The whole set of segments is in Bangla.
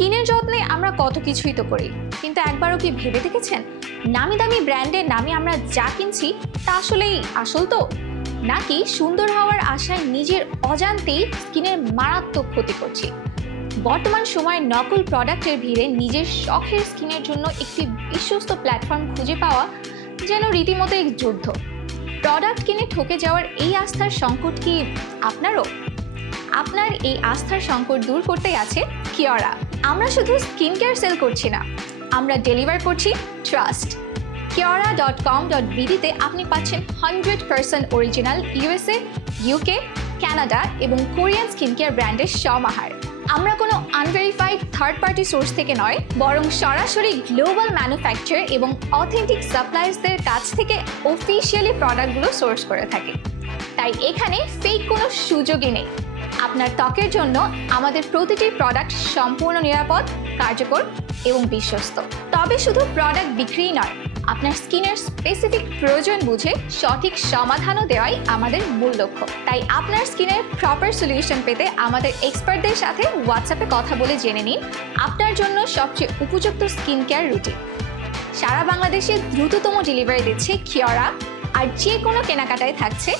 স্কিনের যত্নে আমরা কত কিছুই তো করি, কিন্তু একবারও কি ভেবে দেখেছেন নামি দামি ব্র্যান্ডের নামে আমরা যা কিনছি তা আসলেই আসল তো, নাকি সুন্দর হওয়ার আশায় নিজের অজান্তেই স্কিনের মারাত্মক ক্ষতি করছি? বর্তমান সময়ে নকল প্রোডাক্টের ভিড়ে নিজের শখের স্কিনের জন্য একটি বিশ্বস্ত প্ল্যাটফর্ম খুঁজে পাওয়া যেন রীতিমতো এক যুদ্ধ। প্রোডাক্ট কিনে ঠকে যাওয়ার এই আস্থার সংকট কি আপনারও? আপনার এই আস্থার সংকট দূর করতেই আছে কিয়রা। আমরা শুধু স্কিন কেয়ার সেল করছি না, আমরা ডেলিভার করছি ট্রাস্ট। kiora.com.bd-তে আপনি পাচ্ছেন 100% অরিজিনাল ইউএসএ, ইউকে, কানাডা এবং কোরিয়ান স্কিন কেয়ার ব্র্যান্ডের সমাহার। আমরা কোনো আনভেরিফাইড থার্ড পার্টি সোর্স থেকে নয়, বরং সরাসরি গ্লোবাল ম্যানুফ্যাকচার এবং অথেন্টিক সাপ্লায়ার্সদের কাছ থেকে অফিসিয়ালি প্রোডাক্টগুলো সোর্স করে থাকি। তাই এখানে ফেক কোনো সুযোগই নেই। আপনার ত্বকের জন্য আমাদের প্রতিটি প্রোডাক্ট সম্পূর্ণ নিরাপদ, কার্যকর এবং বিশ্বস্ত। তবে শুধু প্রোডাক্ট বিক্রিই নয়, আপনার স্কিনের স্পেসিফিক প্রয়োজন বুঝে সঠিক সমাধানও দেওয়াই আমাদের মূল লক্ষ্য। তাই আপনার স্কিনের প্রপার সলিউশন পেতে আমাদের এক্সপার্টদের সাথে হোয়াটসঅ্যাপে কথা বলে জেনে নিন আপনার জন্য সবচেয়ে উপযুক্ত স্কিন কেয়ার রুটিন। সারা বাংলাদেশে দ্রুততম ডেলিভারি দিচ্ছে কিয়রা, আর যে কোনো কেনাকাটায় থাকছে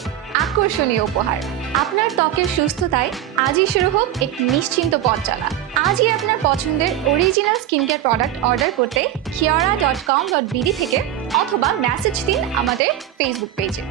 আকর্ষণীয় উপহার। আপনার ত্বকের সুস্থতায় আজই শুরু হোক এক নিশ্চিন্ত পথ চলা। আজই আপনার পছন্দের original skin care product order করতে kiora.com.bd থেকে অথবা মেসেজ দিন আমাদের ফেসবুক পেজে।